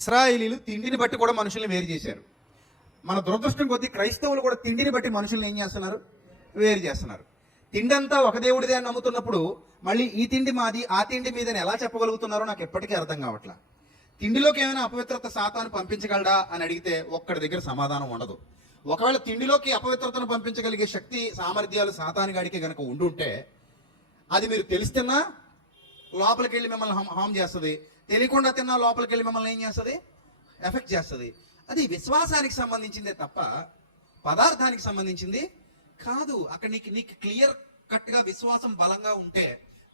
ఇశ్రాయేలీలు తిండిని బట్టి కూడా మనుషుల్ని వేరు చేశారు. మన దురదృష్టం కొద్దీ క్రైస్తవులు కూడా తిండిని బట్టి మనుషుల్ని ఏం చేస్తున్నారు? వేరు చేస్తున్నారు. తిండి అంతా ఒక దేవుడిదే అని నమ్ముతున్నప్పుడు మళ్ళీ ఈ తిండి మాది ఆ తిండి మీదని ఎలా చెప్పగలుగుతున్నారో నాకు ఎప్పటికీ అర్థం కావట్లా. తిండిలోకి ఏమైనా అపవిత్రత సాతాను పంపించగలడా అని అడిగితే ఒక్కడి దగ్గర సమాధానం ఉండదు. ఒకవేళ తిండిలోకి అపవిత్రతను పంపించగలిగే శక్తి సామర్థ్యాలు సాతానుగాడికి గనక ఉండుంటే అది మీరు తెలిస్తున్నా లోపలికి వెళ్ళి మిమ్మల్ని హామ్ చేస్తుంది, తెలియకుండా తిన్నా లోపలికి వెళ్ళి మిమ్మల్ని ఏం చేస్తుంది? ఎఫెక్ట్ చేస్తుంది. అది విశ్వాసానికి సంబంధించిందే తప్ప పదార్థానికి సంబంధించింది కాదు. అక్కడ నీకు క్లియర్ కట్గా విశ్వాసం బలంగా ఉంటే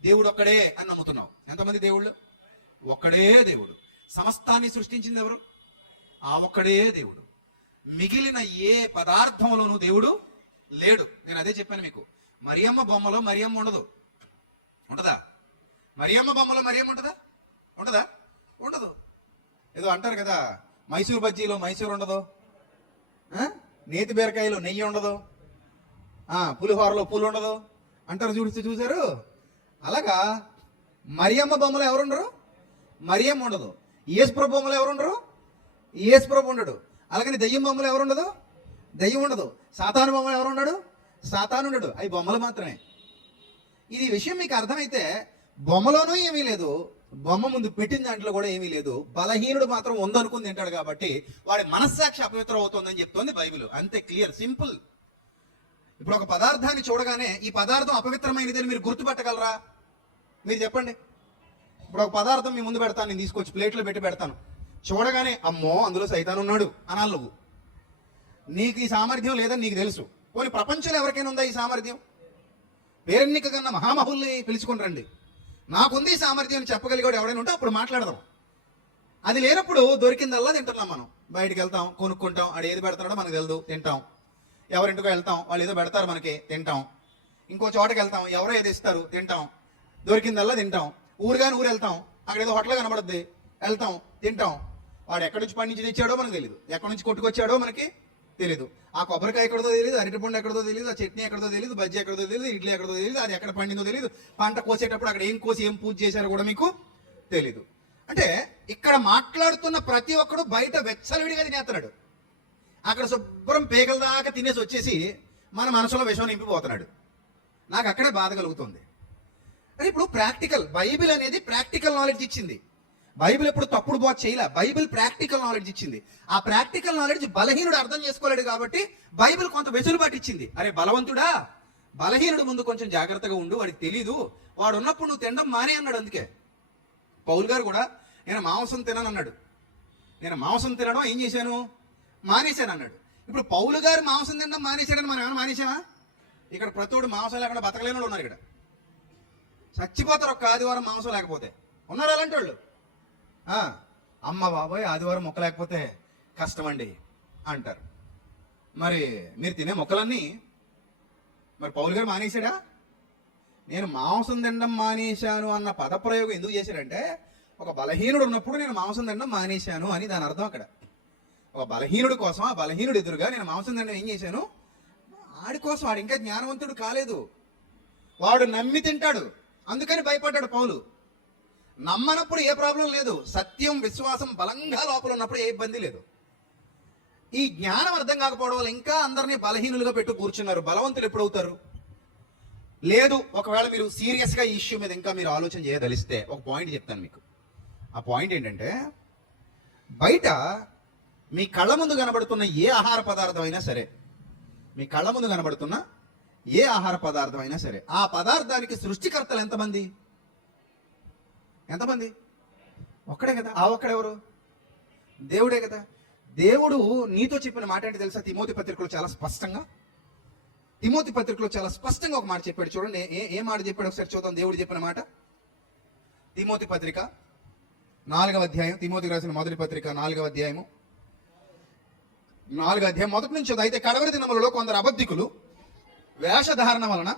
దేవుడు ఒక్కడే అని నమ్ముతున్నావు. ఎంతమంది దేవుళ్ళు? ఒక్కడే దేవుడు. సమస్తాన్ని సృష్టించింది ఎవరు? ఆ ఒక్కడే దేవుడు. మిగిలిన ఏ పదార్థంలోనూ దేవుడు లేడు. నేను అదే చెప్పాను మీకు. మరియమ్మ బొమ్మలో మరియమ్మ ఉండదు. ఉంటదా? మరియమ్మ బొమ్మలో మరియమ్మ ఉంటుందా? ఉండదా? ఉండదు. ఏదో అంటారు కదా, మైసూర్ బజ్జీలో మైసూర్ ఉండదు, నేతి బీరకాయలో నెయ్యి ఉండదు, పులిహోరలో పూలు ఉండదు అంటారు. చూసారు? అలాగా మరియమ్మ బొమ్మలో ఎవరుండరు? మరియమ్మ ఉండదు. యేసుప్రభు బొమ్మలో ఎవరుండరు? యేసుప్రభు ఉండడు. అలాగని దెయ్యం బొమ్మలో ఎవరుండదు? దెయ్యం ఉండదు. సాతాను బొమ్మలో ఎవరున్నాడు? సాతాను ఉండడు. అవి బొమ్మలు మాత్రమే. ఇది విషయం మీకు అర్థమైతే బొమ్మలోనూ ఏమీ లేదు, బొమ్మ ముందు పెట్టిన దాంట్లో కూడా ఏమీ లేదు. బలహీనుడు మాత్రం ఉందనుకుని తింటాడు కాబట్టి వాడి మనస్సాక్షి అపవిత్రం అవుతుందని చెప్తోంది బైబిల్. అంతే, క్లియర్, సింపుల్. ఇప్పుడు ఒక పదార్థాన్ని చూడగానే ఈ పదార్థం అపవిత్రమైనదని మీరు గుర్తుపట్టగలరా? మీరు చెప్పండి. ఇప్పుడు ఒక పదార్థం మీ ముందు పెడతాను, నేను తీసుకొచ్చి ప్లేట్లో పెట్టి పెడతాను. చూడగానే అమ్మో అందులో సైతాన్ ఉన్నాడు అనాలి నువ్వు. నీకు ఈ సామర్థ్యం లేదని నీకు తెలుసు. పోనీ ప్రపంచంలో ఎవరికైనా ఉందా ఈ సామర్థ్యం? పేరెన్నిక కన్నా మహామహుల్ని పిలుచుకుని రండి, నాకుంది ఈ సామర్థ్యం అని చెప్పగలిగాడు ఎవడైనా ఉంటే అప్పుడు మాట్లాడదాం. అది లేనప్పుడు దొరికిందల్లా తింటున్నాం. మనం బయటికి వెళ్తాం, కొనుక్కుంటాం, ఆడు ఏది పెడతాడో మనకు తెలియదు, తింటాం. ఎవరింటికో వెళ్తాం, వాళ్ళు ఏదో పెడతారు మనకి, తింటాం. ఇంకో చోటకి వెళ్తాం, ఎవరో ఏదో ఇస్తారు, తింటాం. దొరికిందల్లా తింటాం. ఊరుగాని ఊరు వెళ్తాం, అక్కడ ఏదో హోటల్ కనబడుద్ది, వెళ్తాం, తింటాం. వాడు ఎక్కడి నుంచి పండించి తెచ్చాడో మనకు తెలియదు, ఎక్కడి నుంచి కొట్టుకొచ్చాడో మనకి తెలియదు. ఆ కొబ్బరికాయ ఎక్కడదో తెలియదు, అరటిపండు ఎక్కడదో తెలియదు, ఆ చట్నీ ఎక్కడదో తెలియదు, బజ్జీ ఎక్కడదో తెలియదు, ఇడ్లీ ఎక్కడదో తెలియదు, అది ఎక్కడ పండిందో తెలియదు, పంట కోసేటప్పుడు అక్కడ ఏం కోసి ఏం పూజ చేశారో కూడా మీకు తెలీదు. అంటే ఇక్కడ మాట్లాడుతున్న ప్రతి ఒక్కడు బయట వెచ్చలవిడిగా తినేస్తున్నాడు. అక్కడ శుభ్రం పేగల దాకా తినేసి వచ్చేసి మన మనసులో విషం నింపిపోతున్నాడు. నాకు అక్కడే బాధ కలుగుతుంది. అంటే ఇప్పుడు ప్రాక్టికల్, బైబిల్ అనేది ప్రాక్టికల్ నాలెడ్జ్ ఇచ్చింది. బైబిల్ ఎప్పుడు తప్పుడు బోధ చేయలే. బైబిల్ ప్రాక్టికల్ నాలెడ్జ్ ఇచ్చింది. ఆ ప్రాక్టికల్ నాలెడ్జ్ బలహీనుడు అర్థం చేసుకోలేడు కాబట్టి బైబిల్ కొంత వెసులుబాటు ఇచ్చింది. అరే బలవంతుడా, బలహీనుడు ముందు కొంచెం జాగ్రత్తగా ఉండు, వాడికి తెలీదు, వాడు ఉన్నప్పుడు నువ్వు తినడం మానే అన్నాడు. అందుకే పౌలు గారు కూడా నేను మాంసం తినను అన్నాడు. నేను మాంసం తినడం ఏం చేశాను? మానేశాను అన్నాడు. ఇప్పుడు పౌలు గారు మాంసం తినడం మానేశాడని మనం ఏమైనా మానేశామా? ఇక్కడ ప్రతోడు మాంసం లేకుండా బతకలేని వాళ్ళు ఉన్నారు. ఇక్కడ చచ్చిపోతారు ఒక్క ఆదివారం మాంసం లేకపోతే. ఉన్నారు అలాంటి వాళ్ళు. అమ్మ బాబోయ్ ఆదివారం మొక్క లేకపోతే కష్టం అండి అంటారు. మరి మీరు తినే మొక్కలన్నీ మరి పౌలు గారు మానేశాడా? నేను మాంసం తినడం మానేశాను అన్న పదప్రయోగం ఎందుకు చేశాడంటే ఒక బలహీనుడు ఉన్నప్పుడు నేను మాంసం తినడం మానేశాను అని దాని అర్థం. అక్కడ ఒక బలహీనుడు కోసం, ఆ బలహీనుడు ఎదురుగా నేను మాంసం తినడం ఏం చేశాను? ఆడి కోసం. వాడు ఇంకా జ్ఞానవంతుడు కాలేదు, వాడు నమ్మి తింటాడు, అందుకని భయపడ్డాడు పౌలు. నమ్మనప్పుడు ఏ ప్రాబ్లం లేదు, సత్యం విశ్వాసం బలంగా లోపల ఉన్నప్పుడు ఏ ఇబ్బంది లేదు. ఈ జ్ఞానం అర్థం కాకపోవడం వల్ల ఇంకా అందరినీ బలహీనులుగా పెట్టు కూర్చున్నారు. బలవంతులు ఎప్పుడవుతారు? లేదు. ఒకవేళ మీరు సీరియస్గా ఈ ఇష్యూ మీద ఇంకా మీరు ఆలోచన చేయదలిస్తే ఒక పాయింట్ చెప్తాను మీకు. ఆ పాయింట్ ఏంటంటే, బయట మీ కళ్ళ ముందు కనబడుతున్న ఏ ఆహార పదార్థం అయినా సరే, మీ కళ్ళ ముందు కనబడుతున్న ఏ ఆహార పదార్థం అయినా సరే, ఆ పదార్థానికి సృష్టికర్తలు ఎంతమంది? ఎంతమంది? ఒక్కడే కదా. ఆ ఒక్కడెవరు? దేవుడే కదా. దేవుడు నీతో చెప్పిన మాట ఏంటి తెలుసా? తిమోతి పత్రికలో చాలా స్పష్టంగా, తిమోతి పత్రికలో చాలా స్పష్టంగా ఒక మాట చెప్పాడు. చూడండి ఏ మాట చెప్పాడు ఒకసారి చూద్దాం. దేవుడు చెప్పిన మాట తిమోతి పత్రిక 4వ అధ్యాయం, తిమోతికి రాసిన మొదటి పత్రిక 4వ అధ్యాయము 4వ అధ్యాయం మొదటి నుంచి. అయితే కడవరి దినములలో కొందరు అబద్ధికులు వేషధారణ వలన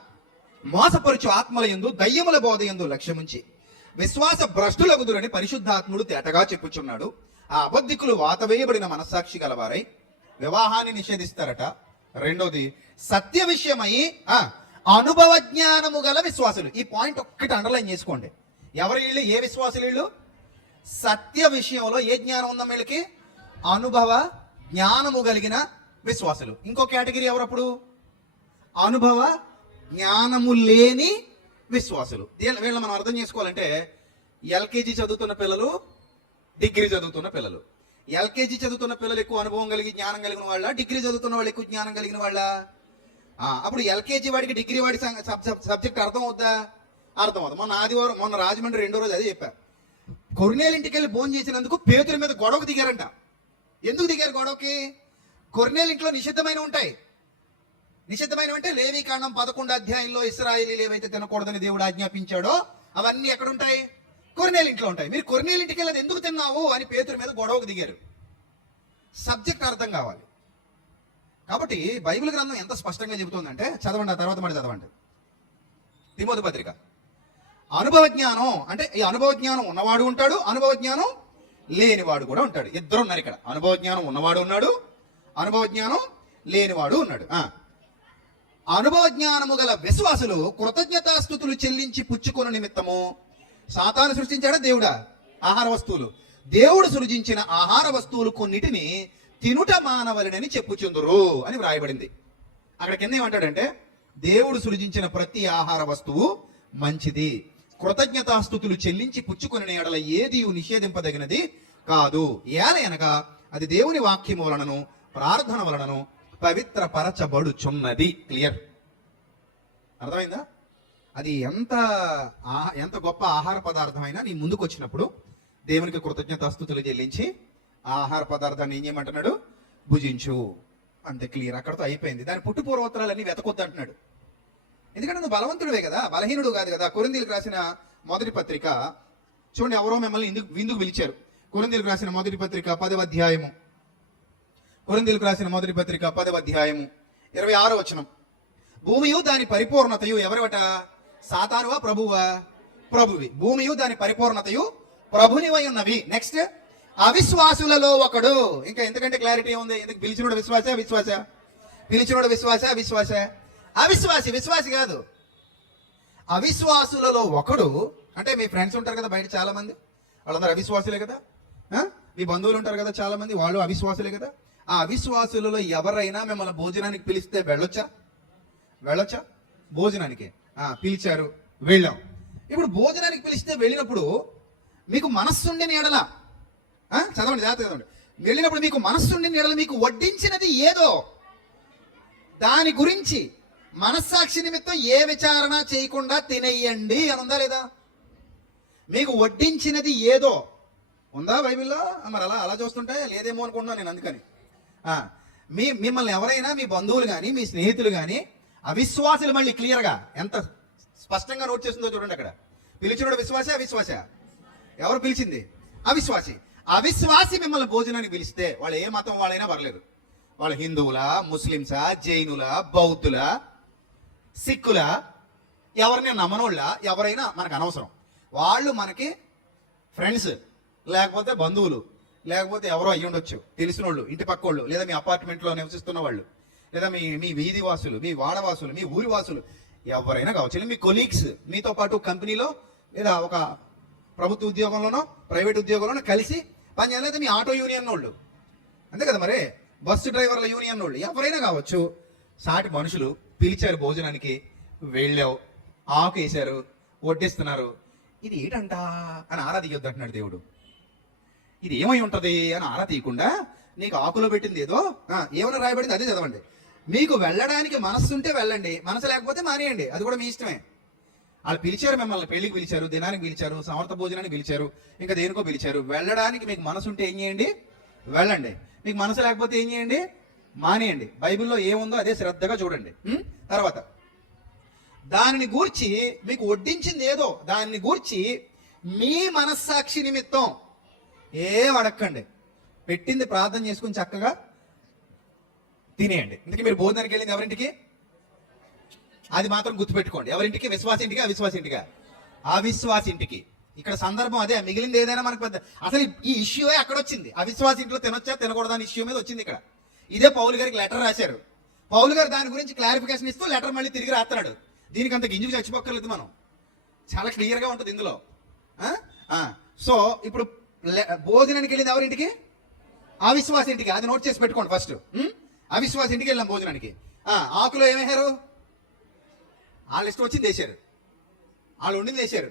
మోసపరుచు ఆత్మల యందు దయ్యముల బోధ యందు లక్ష్యముంచి విశ్వాస భ్రష్టులగుదురని పరిశుద్ధాత్ముడు తేటగా చెప్పుచున్నాడు. ఆ అబద్ధికులు వాతవేయబడిన మనస్సాక్షి గలవారై వివాహాన్ని నిషేధిస్తారట. రెండోది, సత్య విషయమై అనుభవ జ్ఞానము గల విశ్వాసులు. ఈ పాయింట్ ఒక్కటి అండర్లైన్ చేసుకోండి. ఎవరి వీళ్ళు? ఏ విశ్వాసులు వీళ్ళు? సత్య విషయంలో ఏ జ్ఞానం ఉందా వీళ్ళకి? అనుభవ జ్ఞానము కలిగిన విశ్వాసులు. ఇంకో కేటగిరీ ఎవరప్పుడు? అనుభవ జ్ఞానము లేని విశ్వాసులు. వీళ్ళ మనం అర్థం చేసుకోవాలంటే ఎల్కేజీ చదువుతున్న పిల్లలు, డిగ్రీ చదువుతున్న పిల్లలు. ఎల్కేజీ చదువుతున్న పిల్లలు ఎక్కువ అనుభవం కలిగి జ్ఞానం కలిగిన వాళ్ళ, డిగ్రీ చదువుతున్న వాళ్ళు ఎక్కువ జ్ఞానం కలిగిన వాళ్ళ? అప్పుడు ఎల్కేజీ వాడికి డిగ్రీ వాడి సబ్జెక్ట్ అర్థం అవుద్దా? అర్థం అవుతుంది. మొన్న రాజమండ్రి 2వ రోజు అదే చెప్పారు. కొర్నేలు ఇంటికి వెళ్ళి భోజనం చేసినందుకు పేతురు మీద గొడవకు దిగారంట. ఎందుకు దిగారు గొడవకి? కొర్నేలు ఇంట్లో నిషిద్ధమైన ఉంటాయి. నిషిద్ధమైన అంటే లేవీకాండం 11వ అధ్యాయంలో ఇశ్రాయేలీయులు ఏవైతే తినకూడదని దేవుడు ఆజ్ఞాపించాడో అవన్నీ ఎక్కడ ఉంటాయి? కొర్నేలు ఇంట్లో ఉంటాయి. మీరు కొర్నేలు ఇంటికి వెళ్ళేది ఎందుకు తిన్నావు అని పేతురు మీద గొడవకు దిగారు. సబ్జెక్ట్ అర్థం కావాలి. కాబట్టి బైబిల్ గ్రంథం ఎంత స్పష్టంగా చెబుతుందంటే, చదవండి, ఆ తర్వాత మరి చదవండి. తిమోతి పత్రిక. అనుభవ జ్ఞానం అంటే ఈ అనుభవ జ్ఞానం ఉన్నవాడు ఉంటాడు, అనుభవ జ్ఞానం లేనివాడు కూడా ఉంటాడు. ఇద్దరు ఉన్నారు ఇక్కడ. అనుభవ జ్ఞానం ఉన్నవాడు ఉన్నాడు, అనుభవ జ్ఞానం లేనివాడు ఉన్నాడు. అనుభవ జ్ఞానము గల విశ్వాసులు కృతజ్ఞతాస్తుతులు చెల్లించి పుచ్చుకొను నిమిత్తము సాతాను సృష్టించాడా దేవుడా? ఆహార వస్తువులు. దేవుడు సృజించిన ఆహార వస్తువులు కొన్నిటిని తినుట మానవలనని చెప్పుచుందురు అని వ్రాయబడింది. అక్కడ కింద ఏమంటాడంటే, దేవుడు సృజించిన ప్రతి ఆహార వస్తువు మంచిది, కృతజ్ఞతాస్తుతులు చెల్లించి పుచ్చుకొని ఎడల ఏది నిషేధింపదగినది కాదు. ఏలయనగా అది దేవుని వాక్యము వలనను ప్రార్థన వలనను పవిత్రపరచబడుచున్నది. క్లియర్, అర్థమైందా? అది ఎంత గొప్ప ఆహార పదార్థమైనా నీ ముందుకు వచ్చినప్పుడు దేవునికి కృతజ్ఞతాస్తుతులు చెల్లించి ఆ ఆహార పదార్థాన్ని ఏం చేయమంటున్నాడు? భుజించు. అంతే, క్లియర్. అక్కడతో అయిపోయింది. దాని పుట్టుపూర్వోత్తరాలన్నీ వెతకొద్దు అంటున్నాడు. ఎందుకంటే నువ్వు బలవంతుడివే కదా, బలహీనుడు కాదు కదా. కొరింథీయులకు రాసిన మొదటి పత్రిక చూడండి, ఎవరో మిమ్మల్ని విందుకు పిలిచారు. కొరింథీయులకు రాసిన మొదటి పత్రిక 10వ అధ్యాయము, కొరింథీయులకు రాసిన మొదటి పత్రిక 10వ అధ్యాయము 26వ వచనం. భూమియు దాని పరిపూర్ణతయు ఎవరివట? సాతానువా ప్రభువా? ప్రభువి. భూమియు దాని పరిపూర్ణతయు ప్రభునివై ఉన్నవి. నెక్స్ట్, అవిశ్వాసులలో ఒకడు. ఇంకా ఎందుకంటే క్లారిటీ ఉంది. ఎందుకు? పిలిచినోడు విశ్వాస, పిలిచినోడు విశ్వాస. అవిశ్వాసి, విశ్వాసి కాదు. అవిశ్వాసులలో ఒకడు అంటే మీ ఫ్రెండ్స్ ఉంటారు కదా బయట చాలా మంది, వాళ్ళందరూ అవిశ్వాసులే కదా. మీ బంధువులు ఉంటారు కదా చాలా మంది, వాళ్ళు అవిశ్వాసులే కదా. ఆ అవిశ్వాసులలో ఎవరైనా మిమ్మల్ని భోజనానికి పిలిస్తే వెళ్ళొచ్చా? భోజనానికి పిలిచారు, వెళ్ళాం. ఇప్పుడు భోజనానికి పిలిస్తే వెళ్ళినప్పుడు మీకు మనస్సుండిన ఎడల, చదవండి, జాగ్రత్త చదవండి. వెళ్ళినప్పుడు మీకు మనస్సుండిన ఎడల మీకు వడ్డించినది ఏదో దాని గురించి మనస్సాక్షి నిమిత్తం ఏ విచారణ చేయకుండా తినేయండి అని ఉందా లేదా? మీకు వడ్డించినది ఏదో ఉందా బైబిల్లో? మరి అలా చూస్తుంటే లేదేమో అనుకుంటున్నాను నేను. అందుకని మిమ్మల్ని ఎవరైనా మీ బంధువులు కానీ మీ స్నేహితులు కానీ అవిశ్వాసులు, మళ్ళీ క్లియర్గా ఎంత స్పష్టంగా నోట్ చేస్తుందో చూడండి. అక్కడ పిలిచినోడు అవిశ్వాస. ఎవరు పిలిచింది? అవిశ్వాసి. అవిశ్వాసి మిమ్మల్ని భోజనానికి పిలిస్తే, వాళ్ళు ఏ మతం వాళ్ళైనా పర్లేదు, వాళ్ళు హిందువులా, ముస్లింసా, జైనులా, బౌద్ధులా, సిక్కులా, ఎవరిని నమ్మనోళ్ళ, ఎవరైనా మనకు అనవసరం. వాళ్ళు మనకి ఫ్రెండ్స్, లేకపోతే బంధువులు, లేకపోతే ఎవరో అయ్యి ఉండొచ్చు, తెలిసిన వాళ్ళు, ఇంటి పక్క వాళ్ళు, లేదా మీ అపార్ట్మెంట్లో నివసిస్తున్న వాళ్ళు, లేదా మీ వీధి వాసులు, మీ వాడవాసులు, మీ ఊరి వాసులు, ఎవరైనా కావచ్చు. మీ కొలీగ్స్, మీతో పాటు కంపెనీలో లేదా ఒక ప్రభుత్వ ఉద్యోగంలోనో ప్రైవేట్ ఉద్యోగంలోనో కలిసి పని లేదా మీ ఆటో యూనియన్ వాళ్ళు, అంతే కదా, మరి బస్సు డ్రైవర్ల యూనియన్ వాళ్ళు, ఎవరైనా కావచ్చు. సాటి మనుషులు పిలిచారు భోజనానికి, వెళ్ళావు, ఆకు వేశారు, వడ్డిస్తున్నారు. ఇది ఏంటంట అని ఆరా తీయొద్దు అంటున్నాడు దేవుడు. ఇది ఏమై ఉంటది అని ఆరా తీయకుండా నీకు ఆకులో పెట్టింది ఏదో ఏమైనా రాయబడింది అదే చదవండి. మీకు వెళ్ళడానికి మనస్సు ఉంటే వెళ్ళండి, మనసు లేకపోతే మానేయండి, అది కూడా మీ ఇష్టమే. వాళ్ళు పిలిచారు, మిమ్మల్ని పెళ్లికి పిలిచారు, దినానికి పిలిచారు, సమర్థ భోజనానికి పిలిచారు, ఇంకా దేనికో పిలిచారు. వెళ్ళడానికి మీకు మనసు ఉంటే ఏం చేయండి? వెళ్ళండి. మీకు మనసు లేకపోతే ఏం చేయండి? మానేయండి. బైబిల్లో ఏముందో అదే శ్రద్ధగా చూడండి. తర్వాత దానిని గూర్చి మీకు వడ్డించింది ఏదో దాన్ని గూర్చి మీ మనస్సాక్షి నిమిత్తం ఏం అడక్కండి, పెట్టింది ప్రార్థన చేసుకుని చక్కగా తినేయండి. ఇందుకే మీరు భోజనానికి వెళ్ళింది ఎవరింటికి? అది మాత్రం గుర్తుపెట్టుకోండి. ఎవరింటికి? విశ్వాసింటికి, అవిశ్వాసింటిగా? అవిశ్వాసింటికి. ఇక్కడ సందర్భం అదే. మిగిలింది ఏదైనా మనకు పెద్ద, అసలు ఈ ఇష్యూ అక్కడ వచ్చింది. అవిశ్వాసింట్లో తినొచ్చా తినకూడదా అని ఇష్యూ మీద వచ్చింది ఇక్కడ. ఇదే పౌలు గారికి లెటర్ రాశారు. పౌలు గారు దాని గురించి క్లారిఫికేషన్ ఇస్తూ లెటర్ మళ్ళీ తిరిగి రాస్తున్నాడు. దీనికి అంత గింజుకు చచ్చిపోక్కర్లేదు మనం, చాలా క్లియర్గా ఉంటుంది ఇందులో. సో ఇప్పుడు భోజనానికి వెళ్ళింది ఎవరింటికి? అవిశ్వాస ఇంటికి. అది నోట్ చేసి పెట్టుకోండి ఫస్ట్. అవిశ్వాస ఇంటికి వెళ్ళాం భోజనానికి. ఆకులో ఏమేశారు? వాళ్ళు ఇష్టం వచ్చింది వేశారు, వాళ్ళు ఉండింది వేశారు.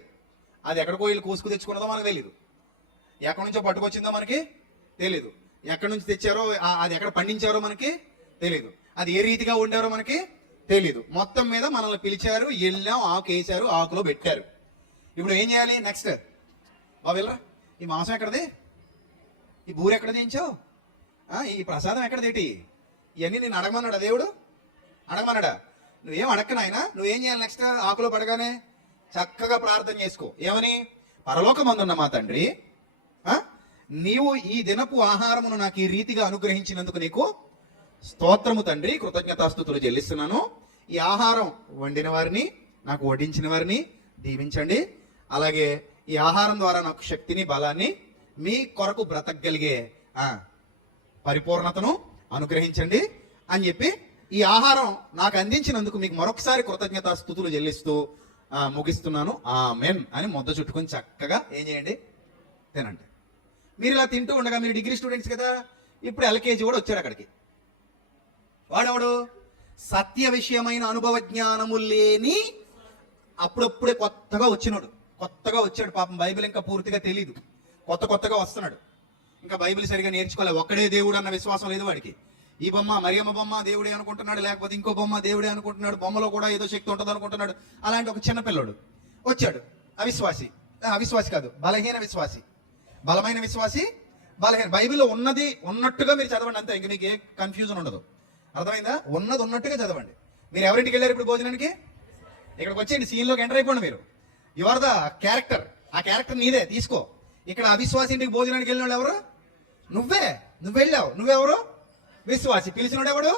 అది ఎక్కడికో వీళ్ళు కూసుకు తెచ్చుకున్నదో మనకు తెలియదు, ఎక్కడి నుంచో పట్టుకొచ్చిందో మనకి తెలీదు, ఎక్కడి నుంచి తెచ్చారో అది ఎక్కడ పండించారో మనకి తెలీదు, అది ఏ రీతిగా ఉండారో మనకి తెలీదు. మొత్తం మీద మనల్ని పిలిచారు, వెళ్ళాం, ఆకు వేసారు, ఆకులో పెట్టారు. ఇప్పుడు ఏం చేయాలి నెక్స్ట్? బాబు వెళ్ళరా, ఈ మాంసం ఎక్కడది, ఈ బూరె ఎక్కడ చేయించావు, ఈ ప్రసాదం ఎక్కడదేటి, ఇవన్నీ నేను అడగమన్నాడా దేవుడు? అడగమన్నాడా? నువ్వేం అడక్క నాయనా. నువ్వేం చేయాలి నెక్స్ట్? ఆకులో పడగానే చక్కగా ప్రార్థన చేసుకో. ఏమని? పరలోకమందున్న మా తండ్రి, నీవు ఈ దినపు ఆహారమును నాకు ఈ రీతిగా అనుగ్రహించినందుకు నీకు స్తోత్రము తండ్రి, కృతజ్ఞతాస్తుతులు చెల్లిస్తున్నాను. ఈ ఆహారం వండిన వారిని, నాకు వడ్డించిన వారిని దీవించండి. అలాగే ఈ ఆహారం ద్వారా నాకు శక్తిని, బలాన్ని, మీ కొరకు బ్రతకగలిగే పరిపూర్ణతను అనుగ్రహించండి అని చెప్పి ఈ ఆహారం నాకు అందించినందుకు మీకు మరొకసారి కృతజ్ఞతాస్తుతులు చెల్లిస్తూ ముగిస్తున్నాను, ఆమెన్ అని ముద్ద చుట్టుకొని చక్కగా ఏం చేయండి, తినండి. మీరు ఇలా తింటూ ఉండగా, మీరు డిగ్రీ స్టూడెంట్స్ కదా, ఇప్పుడు ఎల్కేజీ కూడా వచ్చాడు అక్కడికి. వాడెవడు? సత్య విషయమైన అనుభవ జ్ఞానము లేని అప్పుడప్పుడే కొత్తగా వచ్చాడు పాపం. బైబిల్ ఇంకా పూర్తిగా తెలీదు, కొత్తగా వస్తున్నాడు. ఇంకా బైబిల్ సరిగా నేర్చుకోలేదు. ఒక్కడే దేవుడు అన్న విశ్వాసం లేదు వాడికి. ఈ బొమ్మ, మరియమ్మ బొమ్మ దేవుడే అనుకుంటున్నాడు, లేకపోతే ఇంకో బొమ్మ దేవుడే అనుకుంటున్నాడు, బొమ్మలో కూడా ఏదో శక్తి ఉంటుంది అనుకుంటున్నాడు. అలాంటి ఒక చిన్న పిల్లోడు వచ్చాడు. అవిశ్వాసి కాదు, బలహీన విశ్వాసి. బలమైన విశ్వాసి, బలహీన. బైబిల్లో ఉన్నది ఉన్నట్టుగా మీరు చదవండి అంతే, ఇంక మీకు ఏ కన్ఫ్యూజన్ ఉండదు. అర్థమైందా? ఉన్నది ఉన్నట్టుగా చదవండి. మీరు ఎవరింటికి వెళ్ళారు ఇప్పుడు భోజనానికి? ఇక్కడికి వచ్చేయండి, సీన్లోకి ఎంటర్ అయిపోండి. మీరు యువర్ ద క్యారెక్టర్, ఆ క్యారెక్టర్ నీదే తీసుకో. ఇక్కడ అవిశ్వాసి ఇంటికి భోజనానికి వెళ్ళిన వాళ్ళు ఎవరు? నువ్వు వెళ్ళావు. నువ్వెవరు? విశ్వాసి. పిలిచినోడు ఎవడు?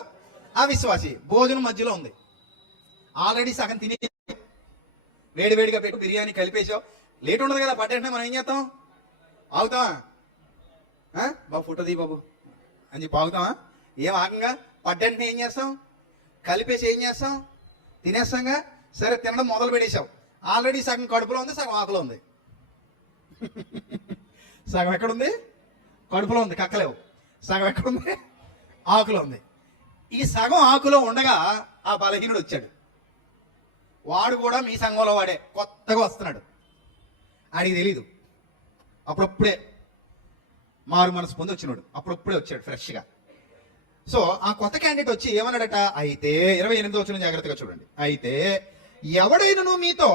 అవిశ్వాసి. భోజనం మధ్యలో ఉంది, ఆల్రెడీ సగం తినే, వేడివేడిగా పెట్టి బిర్యానీ కలిపేసావు. లేట్ ఉండదు కదా, పట్టేంటే మనం ఏం చేస్తాం? ఆగుతావా? బాబు ఫోటో తీ బాబు అని చెప్పి ఆగుతావా? ఏం ఆగంగా పడ్డంటే ఏం చేస్తాం? కలిపేసి ఏం చేస్తాం? తినేస్తాంగా. సరే, తినడం మొదలు పెట్టేశావు, ఆల్రెడీ సగం కడుపులో ఉంది, సగం ఆకులో ఉంది. సగం ఎక్కడుంది? కడుపులో ఉంది, కక్కలేవు. సగం ఎక్కడుంది? ఆకులో ఉంది. ఈ సగం ఆకులో ఉండగా ఆ బలహీనుడు వచ్చాడు. వాడు కూడా మీ సంఘంలో వాడే, కొత్తగా వస్తున్నాడు, ఆడికి తెలీదు. అప్పుడప్పుడే మారు మనసు పొంది వచ్చినాడు, అప్పుడప్పుడే వచ్చాడు ఫ్రెష్గా. సో ఆ కొత్త క్యాండిడేట్ వచ్చి ఏమన్నాడట? అయితే 28వ వచనం జాగ్రత్తగా చూడండి. అయితే ఎవడైనను మీతో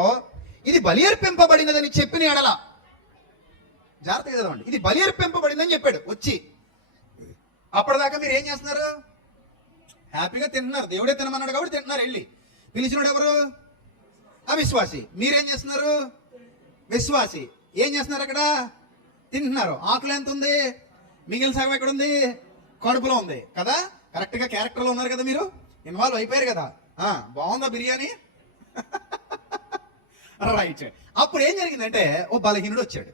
ఇది బలి అర్పింపబడినదని చెప్పిన ఎడల, జాగ్రత్తగా చదవండి, ఇది బలి అర్పింపబడిందని చెప్పాడు వచ్చి. అప్పటిదాకా మీరు ఏం చేస్తున్నారు? హ్యాపీగా తింటున్నారు, దేవుడే తినమన్నాడు కాబట్టి తింటున్నారు. వెళ్ళి పిలిచినాడు ఎవరు? అవిశ్వాసి. మీరేం చేస్తున్నారు? విశ్వాసి. ఏం చేస్తున్నారు? అక్కడ తింటున్నారు. ఆకులు ఎంత ఉంది? మిగిలిన సగం ఎక్కడ ఉంది? కడుపులో ఉంది కదా. కరెక్ట్ గా క్యారెక్టర్లో ఉన్నారు కదా, మీరు ఇన్వాల్వ్ అయిపోయారు కదా. బాగుందా బిర్యానీ? రైట్. అప్పుడు ఏం జరిగిందంటే ఓ బలహీనుడు వచ్చాడు.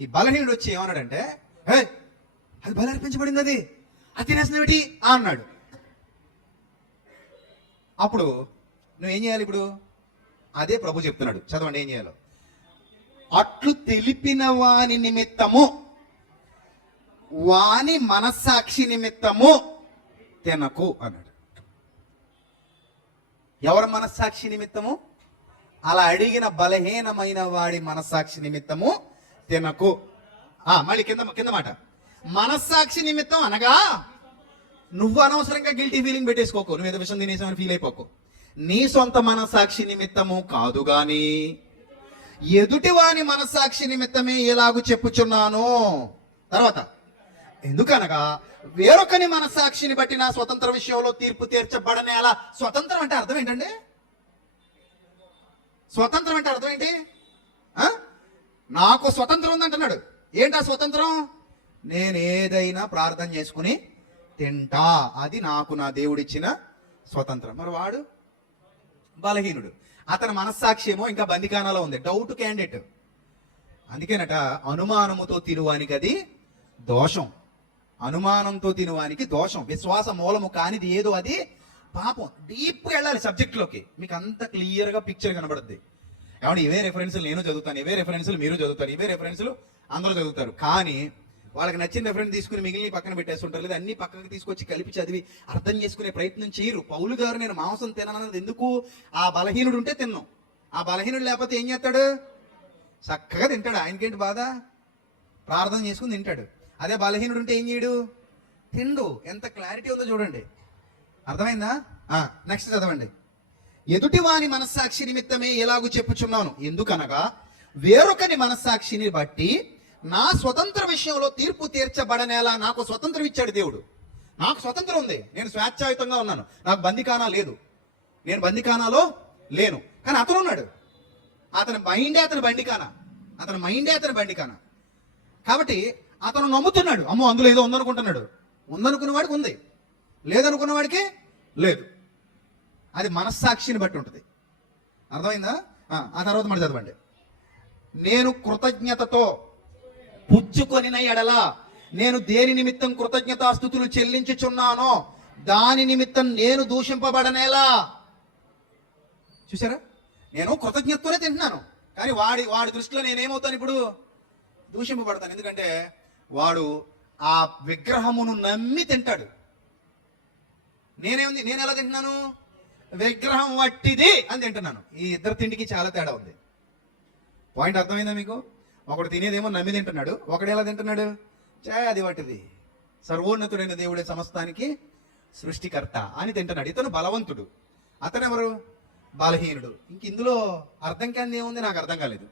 ఈ బలహీనుడు వచ్చి ఏమన్నాడంటే, అది బలి అర్పించబడింది, అది తినేసినవి అన్నాడు. అప్పుడు నువ్వేం చేయాలి? ఇప్పుడు అదే ప్రభు చెప్తున్నాడు, చదవండి ఏం చేయాలో. అట్లు తెలిపిన వాని నిమిత్తము, వాని మనస్సాక్షి నిమిత్తము తినకు అన్నాడు. ఎవరి మనస్సాక్షి నిమిత్తము? అలా అడిగిన బలహీనమైన వాడి మనస్సాక్షి నిమిత్తము తినకు. మళ్ళీ కింద మాట, మనస్సాక్షి నిమిత్తం అనగా నువ్వు అనవసరంగా గిల్టీ ఫీలింగ్ పెట్టేసుకోకు, నువ్వు ఏదో విషయం తినేసామని ఫీల్ అయిపోకు. నీ సొంత మనస్సాక్షి నిమిత్తము కాదు గాని ఎదుటి వాని మనస్సాక్షి నిమిత్తమే ఎలాగూ చెప్పుచున్నాను. తర్వాత, ఎందుకనగా వేరొకని మనస్సాక్షిని బట్టి నా స్వతంత్ర విషయంలో తీర్పు తీర్చబడనే. అలా స్వతంత్రం అంటే అర్థం ఏంటండి? స్వతంత్రం అంటే అర్థం ఏంటి? నాకు స్వతంత్రం ఉందంటున్నాడు. ఏంటా స్వతంత్రం? నేను ఏదైనా ప్రార్థన చేసుకుని తింటా, అది నాకు నా దేవుడిచ్చిన స్వతంత్రం. మరి వాడు బలహీనుడు, అతని మనస్సాక్షి ఏమో ఇంకా బందికానాలో ఉంది, డౌట్ క్యాండిడేట్. అందుకేనట అనుమానముతో తినువానికి అది దోషం. అనుమానంతో తినువానికి దోషం. విశ్వాస మూలము కానిది ఏదో అది పాపం. డీప్గా వెళ్ళాలి సబ్జెక్ట్లోకి, మీకు అంత క్లియర్గా పిక్చర్ కనబడుద్ది. ఏమంటే ఇవే రెఫరెన్సులు నేను చదువుతాను, ఇవే రెఫరెన్సులు మీరు చదువుతాను, ఇవే రెఫరెన్సులు అందరూ చదువుతారు. కానీ వాళ్ళకి నచ్చిన రెఫరెన్స్ తీసుకుని మిగిలిన పక్కన పెట్టేస్తుంటారు, లేదా అన్ని పక్కకు తీసుకొచ్చి కలిపి చదివి అర్థం చేసుకునే ప్రయత్నం చేయరు. పౌలు గారు నేను మాంసం తిననన్నది ఎందుకు? ఆ బలహీనుడు ఉంటే తిన్నాం, ఆ బలహీనుడు లేకపోతే ఏం చేస్తాడు? చక్కగా తింటాడు. ఆయనకేంటి బాధ? ప్రార్థన చేసుకుని తింటాడు. అదే బలహీనుడు ఉంటే ఏం చేయడు? తిండు. ఎంత క్లారిటీ ఉందో చూడండి. అర్థమైందా? నెక్స్ట్ చదవండి. ఎదుటివాని మనస్సాక్షి నిమిత్తమే ఎలాగూ చెప్పుచున్నాను, ఎందుకనగా వేరొకని మనస్సాక్షిని బట్టి నా స్వతంత్ర విషయంలో తీర్పు తీర్చబడనేలా నాకు స్వతంత్రం ఇచ్చాడు దేవుడు. నాకు స్వతంత్రం ఉంది, నేను స్వేచ్ఛాయుతంగా ఉన్నాను, నాకు బందికానా లేదు, నేను బందికానాలో లేను. కానీ అతను ఉన్నాడు, అతని మైండే అతని బండికానా, అతని మైండే అతని బండికానా. కాబట్టి అతను నమ్ముతున్నాడు, అమ్మో అందులో ఏదో ఉందనుకుంటున్నాడు. ఉందనుకున్న వాడికి ఉంది, లేదనుకున్న వాడికి లేదు. అది మనస్సాక్షిని బట్టి ఉంటుంది. అర్థమైందా? ఆ తర్వాత మరి చదవండి. నేను కృతజ్ఞతతో పుచ్చుకొనిన ఎడల నేను దేని నిమిత్తం కృతజ్ఞతాస్తుతులు చెల్లించుచున్నానో దాని నిమిత్తం నేను దూషింపబడనేలా. చూసారా? నేను కృతజ్ఞతతోనే తింటున్నాను, కానీ వాడి దృష్టిలో నేనేమవుతాను? ఇప్పుడు దూషింపబడతాను. ఎందుకంటే వాడు ఆ విగ్రహమును నమ్మి తింటాడు. నేను ఎలా తింటున్నాను? విగ్రహం వట్టిది అని తింటున్నాను. ఈ ఇద్దరు తిండికి చాలా తేడా ఉంది. పాయింట్ అర్థమైందా మీకు? ఒకడు తినేదేమో నమ్మి తింటున్నాడు, ఒకడు ఎలా తింటున్నాడు? అది వట్టిది, సర్వోన్నతుడైన దేవుడే సమస్తానికి సృష్టికర్త అని తింటున్నాడు. ఇతను బలవంతుడు, అతను ఎవరు? బలహీనుడు. ఇంక ఇందులో అర్థం కాని ఏముంది? నాకు అర్థం కాలేదు.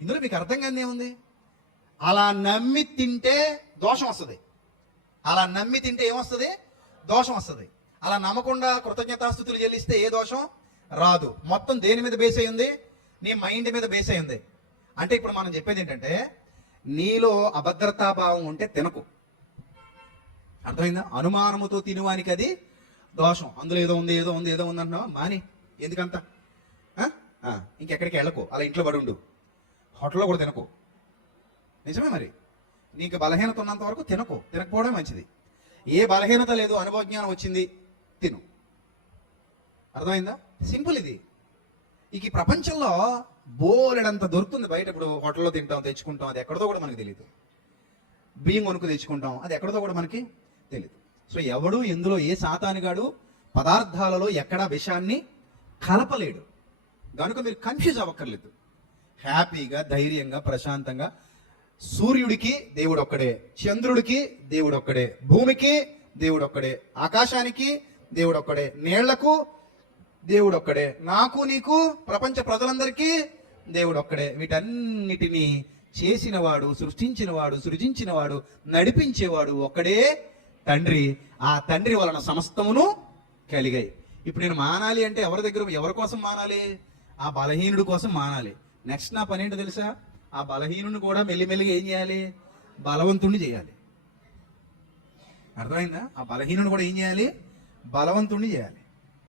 ఇందులో మీకు అర్థం కాని ఏముంది? అలా నమ్మి తింటే దోషం వస్తుంది. అలా నమ్మి తింటే ఏమొస్తుంది? దోషం వస్తుంది. అలా నమ్మకుండా కృతజ్ఞతాస్తుతులు చెల్లిస్తే ఏ దోషం రాదు. మొత్తం దేని మీద బేస్ అయ్యింది? నీ మైండ్ మీద బేస్ అయ్యింది. అంటే ఇప్పుడు మనం చెప్పేది ఏంటంటే, నీలో అభద్రతాభావం ఉంటే తినకు. అర్థమైందా? అనుమానముతో తినువానికి అది దోషం. అందులో ఏదో ఉంది అంటున్నావా? మాని, ఎందుకంత ఇంకెక్కడికి వెళ్ళకు, అలా ఇంట్లో పడి ఉండు, హోటల్లో కూడా తినకు. నిజమే. మరి నీకు బలహీనత ఉన్నంత వరకు తినకు, తినకపోవడం మంచిది. ఏ బలహీనత లేదు, అనుభవజ్ఞానం వచ్చింది, తిను. అర్థమైందా? సింపుల్ ఇది. ఇక ఈ ప్రపంచంలో బోలెడంత దొరుకుతుంది బయట. ఇప్పుడు హోటల్లో తింటాం, తెచ్చుకుంటాం, అది ఎక్కడదో కూడా మనకు తెలియదు. బియ్యం కొనుక్కు తెచ్చుకుంటాం, అది ఎక్కడదో కూడా మనకి తెలియదు. సో ఎవడు ఎందులో ఏ సాతానుగాడు పదార్థాలలో ఎక్కడా విషాన్ని కలపలేడు. కనుక మీరు కన్ఫ్యూజ్ అవ్వక్కర్లేదు. హ్యాపీగా, ధైర్యంగా, ప్రశాంతంగా సూర్యుడికి దేవుడు ఒక్కడే, చంద్రుడికి దేవుడు ఒక్కడే, భూమికి దేవుడు ఒక్కడే, ఆకాశానికి దేవుడు ఒక్కడే, నీళ్లకు దేవుడు ఒక్కడే, నాకు నీకు ప్రపంచ ప్రజలందరికీ దేవుడు ఒక్కడే. వీటన్నిటినీ చేసినవాడు, సృజించినవాడు, నడిపించేవాడు ఒక్కడే తండ్రి. ఆ తండ్రి వలన సమస్తమును కలిగాయి. ఇప్పుడు నేను మానాలి అంటే ఎవరి కోసం మానాలి? ఆ బలహీనుడి కోసం మానాలి. నెక్స్ట్ నా పని ఏంటో తెలుసా? ఆ బలహీనుడిని కూడా మెల్లిమెల్లిగా ఏం చేయాలి? బలవంతుణ్ణి చేయాలి. అర్థమైందా? ఆ బలహీనుడిని కూడా ఏం చేయాలి? బలవంతుణ్ణి చేయాలి.